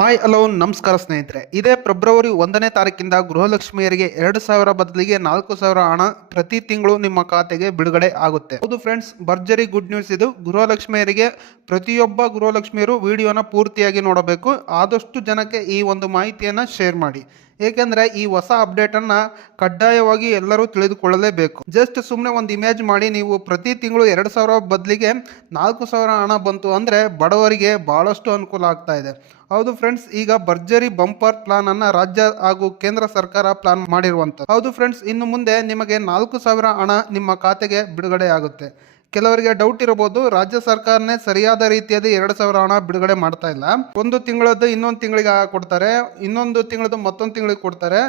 Hi alone ನಮಸ್ಕಾರ ಸ್ನೇಹಿತರೆ. ಇದೇ ಫೆಬ್ರವರಿ ಒಂದನೇ ತಾರೀಕಿಂದ ಗೃಹಲಕ್ಷ್ಮಿಯರಿಗೆ ಎರಡು ಸಾವಿರ ಬದಲಿಗೆ ನಾಲ್ಕು ಸಾವಿರ ಹಣ ಪ್ರತಿ ತಿಂಗಳು ನಿಮ್ಮ ಖಾತೆಗೆ ಬಿಡುಗಡೆ ಆಗುತ್ತೆ. ಹೌದು ಫ್ರೆಂಡ್ಸ್ ಭರ್ಜರಿ ಗುಡ್ ನ್ಯೂಸ್ ಇದು. ಗೃಹಲಕ್ಷ್ಮಿಯರಿಗೆ ಪ್ರತಿಯೊಬ್ಬ ಗೃಹಲಕ್ಷ್ಮಿಯರು ವಿಡಿಯೋನ ಪೂರ್ತಿಯಾಗಿ ನೋಡಬೇಕು. ಆದಷ್ಟು ಜನಕ್ಕೆ ಈ ಒಂದು ಮಾಹಿತಿಯನ್ನು ಶೇರ್ ಮಾಡಿ. ಏಕೆಂದರೆ ಈ ಹೊಸ ಅಪ್ಡೇಟನ್ನು ಕಡ್ಡಾಯವಾಗಿ ಎಲ್ಲರೂ ತಿಳಿದುಕೊಳ್ಳಲೇಬೇಕು. ಜಸ್ಟ್ ಸುಮ್ಮನೆ ಒಂದು ಇಮೇಜ್ ಮಾಡಿ, ನೀವು ಪ್ರತಿ ತಿಂಗಳು ಎರಡು ಸಾವಿರ ಬದಲಿಗೆ ನಾಲ್ಕು ಸಾವಿರ ಹಣ ಬಂತು ಅಂದರೆ ಬಡವರಿಗೆ ಭಾಳಷ್ಟು ಅನುಕೂಲ ಆಗ್ತಾ ಇದೆ. ಹೌದು ಫ್ರೆಂಡ್ಸ್ ಈಗ ಭರ್ಜರಿ ಬಂಪರ್ ಪ್ಲಾನ್ ಅನ್ನ ರಾಜ್ಯ ಹಾಗೂ ಕೇಂದ್ರ ಸರ್ಕಾರ ಪ್ಲಾನ್ ಮಾಡಿರುವಂತ ಹೌದು ಫ್ರೆಂಡ್ಸ್ ಇನ್ನು ಮುಂದೆ ನಿಮಗೆ ನಾಲ್ಕು ಸಾವಿರ ಹಣ ನಿಮ್ಮ ಖಾತೆಗೆ ಬಿಡುಗಡೆ ಆಗುತ್ತೆ ಕೆಲವರಿಗೆ ಡೌಟ್ ಇರಬಹುದು. ರಾಜ್ಯ ಸರ್ಕಾರನೇ ಸರಿಯಾದ ರೀತಿಯಲ್ಲಿ ಎರಡು ಸಾವಿರ ಹಣ ಬಿಡುಗಡೆ ಮಾಡ್ತಾ ಇಲ್ಲ. ಒಂದು ತಿಂಗಳದ್ದು ಇನ್ನೊಂದು ತಿಂಗಳಿಗೆ ಕೊಡ್ತಾರೆ. ಇನ್ನೊಂದು ತಿಂಗಳದ್ದು ಮತ್ತೊಂದು ತಿಂಗಳಿಗೆ ಕೊಡ್ತಾರೆ.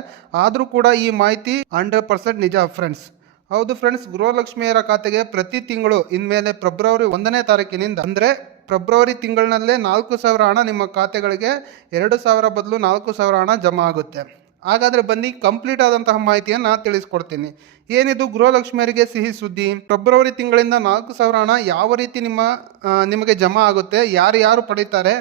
ಆದರೂ ಕೂಡ ಈ ಮಾಹಿತಿ ಹಂಡ್ರೆಡ್ ಪರ್ಸೆಂಟ್ ನಿಜ ಫ್ರೆಂಡ್ಸ್ ಹೌದು ಫ್ರೆಂಡ್ಸ್ ಗೃಹಲಕ್ಷ್ಮಿಯರ ಖಾತೆಗೆ ಪ್ರತಿ ತಿಂಗಳು ಇನ್ಮೇಲೆ ಫೆಬ್ರವರಿ ಒಂದನೇ ತಾರೀಕಿನಿಂದ ಅಂದರೆ ಫೆಬ್ರವರಿ ತಿಂಗಳಿನಲ್ಲೇ ನಾಲ್ಕು ಸಾವಿರ ಹಣ ನಿಮ್ಮ ಖಾತೆಗಳಿಗೆ ಎರಡು ಸಾವಿರ ಬದಲು ನಾಲ್ಕು ಸಾವಿರ ಹಣ ಜಮಾ ಆಗುತ್ತೆ. ಹಾಗಾದರೆ ಬನ್ನಿ ಕಂಪ್ಲೀಟ್ ಆದಂತಹ ಮಾಹಿತಿಯನ್ನು ತಿಳಿಸ್ಕೊಡ್ತೀನಿ. ಏನಿದು ಗೃಹಲಕ್ಷ್ಮಿಯರಿಗೆ ಸಿಹಿ ಸುದ್ದಿ? ಫೆಬ್ರವರಿ ತಿಂಗಳಿಂದ ನಾಲ್ಕು ಸಾವಿರ ಹಣ ಯಾವ ರೀತಿ ನಿಮ್ಮ ನಿಮಗೆ ಜಮಾ ಆಗುತ್ತೆ? ಯಾರು ಯಾರು ಪಡೀತಾರೆ?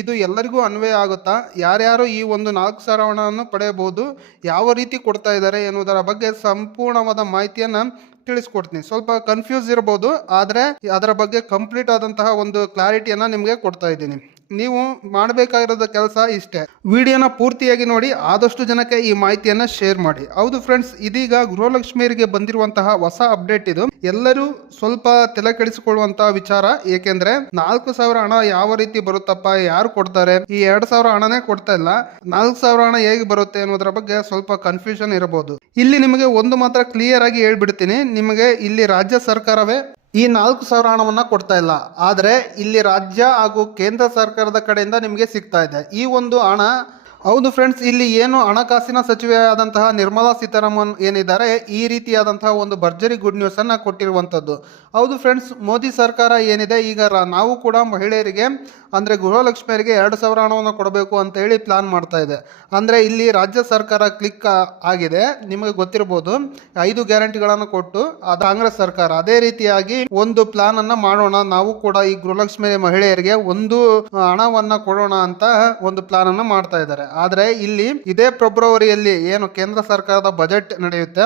ಇದು ಎಲ್ಲರಿಗೂ ಅನ್ವಯ ಆಗುತ್ತಾ? ಯಾರ್ಯಾರು ಈ ಒಂದು ನಾಲ್ಕು ಸಾವಿರ ಹಣವನ್ನು ಪಡೆಯಬಹುದು? ಯಾವ ರೀತಿ ಕೊಡ್ತಾ ಇದ್ದಾರೆ ಎನ್ನುವುದರ ಬಗ್ಗೆ ಸಂಪೂರ್ಣವಾದ ಮಾಹಿತಿಯನ್ನು ತಿಳಿಸ್ಕೊಡ್ತೀನಿ. ಸ್ವಲ್ಪ ಕನ್ಫ್ಯೂಸ್ ಇರ್ಬೋದು, ಆದರೆ ಅದರ ಬಗ್ಗೆ ಕಂಪ್ಲೀಟ್ ಆದಂತಹ ಒಂದು ಕ್ಲಾರಿಟಿಯನ್ನು ನಿಮಗೆ ಕೊಡ್ತಾ ಇದ್ದೀನಿ. ನೀವು ಮಾಡಬೇಕಾಗಿರೋದ ಕೆಲಸ ಇಷ್ಟೇ. ವಿಡಿಯೋನ ಪೂರ್ತಿಯಾಗಿ ನೋಡಿ, ಆದಷ್ಟು ಜನಕ್ಕೆ ಈ ಮಾಹಿತಿಯನ್ನ ಶೇರ್ ಮಾಡಿ. ಹೌದು ಫ್ರೆಂಡ್ಸ್ ಇದೀಗ ಗೃಹಲಕ್ಷ್ಮಿಯರಿಗೆ ಬಂದಿರುವಂತಹ ಹೊಸ ಅಪ್ಡೇಟ್ ಇದು. ಎಲ್ಲರೂ ಸ್ವಲ್ಪ ತಲೆ ಕೆಡಿಸಿಕೊಳ್ಳುವಂತಹ ವಿಚಾರ, ಏಕೆಂದ್ರೆ ನಾಲ್ಕು ಸಾವಿರ ಹಣ ಯಾವ ರೀತಿ ಬರುತ್ತಪ್ಪ, ಯಾರು ಕೊಡ್ತಾರೆ? ಈ ಎರಡ್ ಸಾವಿರ ಹಣನೇ ಕೊಡ್ತಾ ಇಲ್ಲ. ನಾಲ್ಕು ಸಾವಿರ ಹಣ ಹೇಗೆ ಬರುತ್ತೆ ಅನ್ನೋದ್ರ ಬಗ್ಗೆ ಸ್ವಲ್ಪ ಕನ್ಫ್ಯೂಷನ್ ಇರಬಹುದು. ಇಲ್ಲಿ ನಿಮಗೆ ಒಂದು ಮಾತ್ರ ಕ್ಲಿಯರ್ ಆಗಿ ಹೇಳ್ಬಿಡ್ತೀನಿ. ನಿಮಗೆ ಇಲ್ಲಿ ರಾಜ್ಯ ಸರ್ಕಾರವೇ ಈ ನಾಲ್ಕು ಸಾವಿರ ಹಣವನ್ನು ಕೊಡ್ತಾ ಇಲ್ಲ. ಆದರೆ ಇಲ್ಲಿ ರಾಜ್ಯ ಹಾಗೂ ಕೇಂದ್ರ ಸರ್ಕಾರದ ಕಡೆಯಿಂದ ನಿಮಗೆ ಸಿಗ್ತಾ ಇದೆ. ಈ ಒಂದು ಹಣ ಹೌದು ಫ್ರೆಂಡ್ಸ್ ಇಲ್ಲಿ ಏನು ಹಣಕಾಸಿನ ಸಚಿವೆಯಾದಂತಹ ನಿರ್ಮಲಾ ಸೀತಾರಾಮನ್ ಏನಿದ್ದಾರೆ, ಈ ರೀತಿಯಾದಂತಹ ಒಂದು ಭರ್ಜರಿ ಗುಡ್ ನ್ಯೂಸ್ ಅನ್ನ ಕೊಟ್ಟಿರುವಂಥದ್ದು ಹೌದು ಫ್ರೆಂಡ್ಸ್ ಮೋದಿ ಸರ್ಕಾರ ಏನಿದೆ, ಈಗ ನಾವು ಕೂಡ ಮಹಿಳೆಯರಿಗೆ, ಅಂದರೆ ಗೃಹಲಕ್ಷ್ಮಿಯರಿಗೆ ಎರಡು ಸಾವಿರ ಹಣವನ್ನು ಕೊಡಬೇಕು ಅಂತ ಹೇಳಿ ಪ್ಲಾನ್ ಮಾಡ್ತಾ ಇದೆ. ಅಂದ್ರೆ ಇಲ್ಲಿ ರಾಜ್ಯ ಸರ್ಕಾರ ಕ್ಲಿಕ್ ಆಗಿದೆ, ನಿಮಗೆ ಗೊತ್ತಿರ್ಬೋದು, ಐದು ಗ್ಯಾರಂಟಿಗಳನ್ನು ಕೊಟ್ಟು ಅದು ಕಾಂಗ್ರೆಸ್ ಸರ್ಕಾರ. ಅದೇ ರೀತಿಯಾಗಿ ಒಂದು ಪ್ಲಾನ್ ಅನ್ನ ಮಾಡೋಣ, ನಾವು ಕೂಡ ಈ ಗೃಹಲಕ್ಷ್ಮಿ ಮಹಿಳೆಯರಿಗೆ ಒಂದು ಹಣವನ್ನ ಕೊಡೋಣ ಅಂತ ಒಂದು ಪ್ಲಾನ್ ಅನ್ನ ಮಾಡ್ತಾ ಇದ್ದಾರೆ. ಆದ್ರೆ ಇಲ್ಲಿ ಇದೇ ಫೆಬ್ರವರಿಯಲ್ಲಿ ಏನು ಕೇಂದ್ರ ಸರ್ಕಾರದ ಬಜೆಟ್ ನಡೆಯುತ್ತೆ,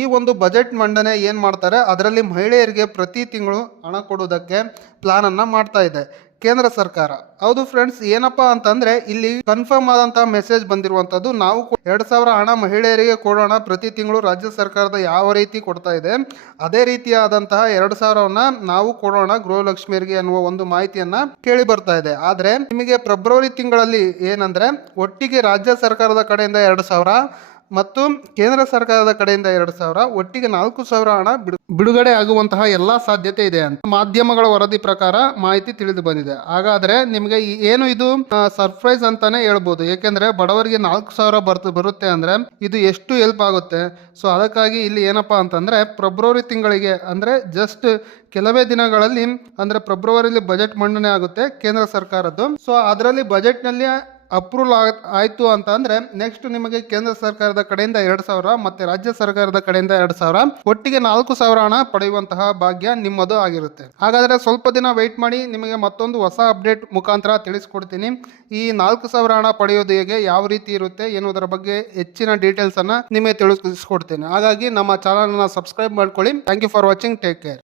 ಈ ಒಂದು ಬಜೆಟ್ ಮಂಡನೆ ಏನು ಮಾಡ್ತಾರೆ, ಅದರಲ್ಲಿ ಮಹಿಳೆಯರಿಗೆ ಪ್ರತಿ ತಿಂಗಳು ಹಣ ಕೊಡುವುದಕ್ಕೆ ಪ್ಲಾನ್ ಅನ್ನ ಮಾಡ್ತಾ ಇದೆ. ಕೇಂದ್ರ ಸರ್ಕಾರ. ಹೌದು ಫ್ರೆಂಡ್ಸ್ ಏನಪ್ಪಾ ಅಂತಂದ್ರೆ ಇಲ್ಲಿ ಕನ್ಫರ್ಮ್ ಆದಂತಹ ಮೆಸೇಜ್ ಬಂದಿರುವಂತದ್ದು ನಾವು ಎರಡ್ ಸಾವಿರ ಹಣ ಮಹಿಳೆಯರಿಗೆ ಕೊಡೋಣ ಪ್ರತಿ ತಿಂಗಳು ರಾಜ್ಯ ಸರ್ಕಾರದ ಯಾವ ರೀತಿ ಕೊಡ್ತಾ ಇದೆ. ಅದೇ ರೀತಿಯಾದಂತಹ ಎರಡು ಸಾವಿರವನ್ನ ನಾವು ಕೊಡೋಣ ಗೃಹಲಕ್ಷ್ಮಿಯರಿಗೆ ಅನ್ನುವ ಒಂದು ಮಾಹಿತಿಯನ್ನ ಕೇಳಿ ಬರ್ತಾ ಇದೆ. ಆದ್ರೆ ನಿಮಗೆ ಫೆಬ್ರವರಿ ತಿಂಗಳಲ್ಲಿ ಏನಂದ್ರೆ, ಒಟ್ಟಿಗೆ ರಾಜ್ಯ ಸರ್ಕಾರದ ಕಡೆಯಿಂದ ಎರಡು ಸಾವಿರ ಮತ್ತು ಕೇಂದ್ರ ಸರ್ಕಾರದ ಕಡೆಯಿಂದ ಎರಡು ಸಾವಿರ, ಒಟ್ಟಿಗೆ ನಾಲ್ಕು ಸಾವಿರ ಹಣ ಬಿಡು- ಬಿಡುಗಡೆ ಆಗುವಂತಹ ಎಲ್ಲಾ ಸಾಧ್ಯತೆ ಇದೆ ಅಂತ ಮಾಧ್ಯಮಗಳ ವರದಿ ಪ್ರಕಾರ ಮಾಹಿತಿ ತಿಳಿದು ಬಂದಿದೆ. ಹಾಗಾದ್ರೆ ನಿಮಗೆ ಏನು ಇದು? ಸರ್ಪ್ರೈಸ್ ಅಂತಾನೆ ಹೇಳ್ಬೋದು. ಏಕೆಂದ್ರೆ ಬಡವರಿಗೆ ನಾಲ್ಕು ಸಾವಿರ ಬರ್ತ ಬರುತ್ತೆ ಅಂದ್ರೆ ಇದು ಎಷ್ಟು ಹೆಲ್ಪ್ ಆಗುತ್ತೆ? ಸೊ ಅದಕ್ಕಾಗಿ ಇಲ್ಲಿ ಏನಪ್ಪಾ ಅಂತಂದ್ರೆ ಫೆಬ್ರವರಿ ತಿಂಗಳಿಗೆ ಅಂದ್ರೆ ಜಸ್ಟ್ ಕೆಲವೇ ದಿನಗಳಲ್ಲಿ ಅಂದ್ರೆ ಫೆಬ್ರವರಿಲಿ ಬಜೆಟ್ ಮಂಡನೆ ಆಗುತ್ತೆ ಕೇಂದ್ರ ಸರ್ಕಾರದ್ದು. ಸೊ ಅದರಲ್ಲಿ ಬಜೆಟ್ನಲ್ಲಿ ಅಪ್ರೂವಲ್ ಆಯಿತು ಅಂತ ಅಂದರೆ ನೆಕ್ಸ್ಟ್ ನಿಮಗೆ ಕೇಂದ್ರ ಸರ್ಕಾರದ ಕಡೆಯಿಂದ ಎರಡು ಸಾವಿರ ಮತ್ತು ರಾಜ್ಯ ಸರ್ಕಾರದ ಕಡೆಯಿಂದ ಎರಡು ಸಾವಿರ, ಒಟ್ಟಿಗೆ ನಾಲ್ಕು ಸಾವಿರ ಹಣ ಪಡೆಯುವಂತಹ ಭಾಗ್ಯ ನಿಮ್ಮದು ಆಗಿರುತ್ತೆ. ಹಾಗಾದರೆ ಸ್ವಲ್ಪ ದಿನ ವೆಯ್ಟ್ ಮಾಡಿ ನಿಮಗೆ ಮತ್ತೊಂದು ಹೊಸ ಅಪ್ಡೇಟ್ ಮುಖಾಂತರ ತಿಳಿಸ್ಕೊಡ್ತೀನಿ. ಈ ನಾಲ್ಕು ಸಾವಿರ ಹಣ ಪಡೆಯೋದು ಹೇಗೆ, ಯಾವ ರೀತಿ ಇರುತ್ತೆ ಎನ್ನುವುದರ ಬಗ್ಗೆ ಹೆಚ್ಚಿನ ಡೀಟೇಲ್ಸನ್ನು ನಿಮಗೆ ತಿಳಿಸ್ಕೊಡ್ತೀನಿ. ಹಾಗಾಗಿ ನಮ್ಮ ಚಾನಲನ್ನು ಸಬ್ಸ್ಕ್ರೈಬ್ ಮಾಡ್ಕೊಳ್ಳಿ. Thank you for watching take care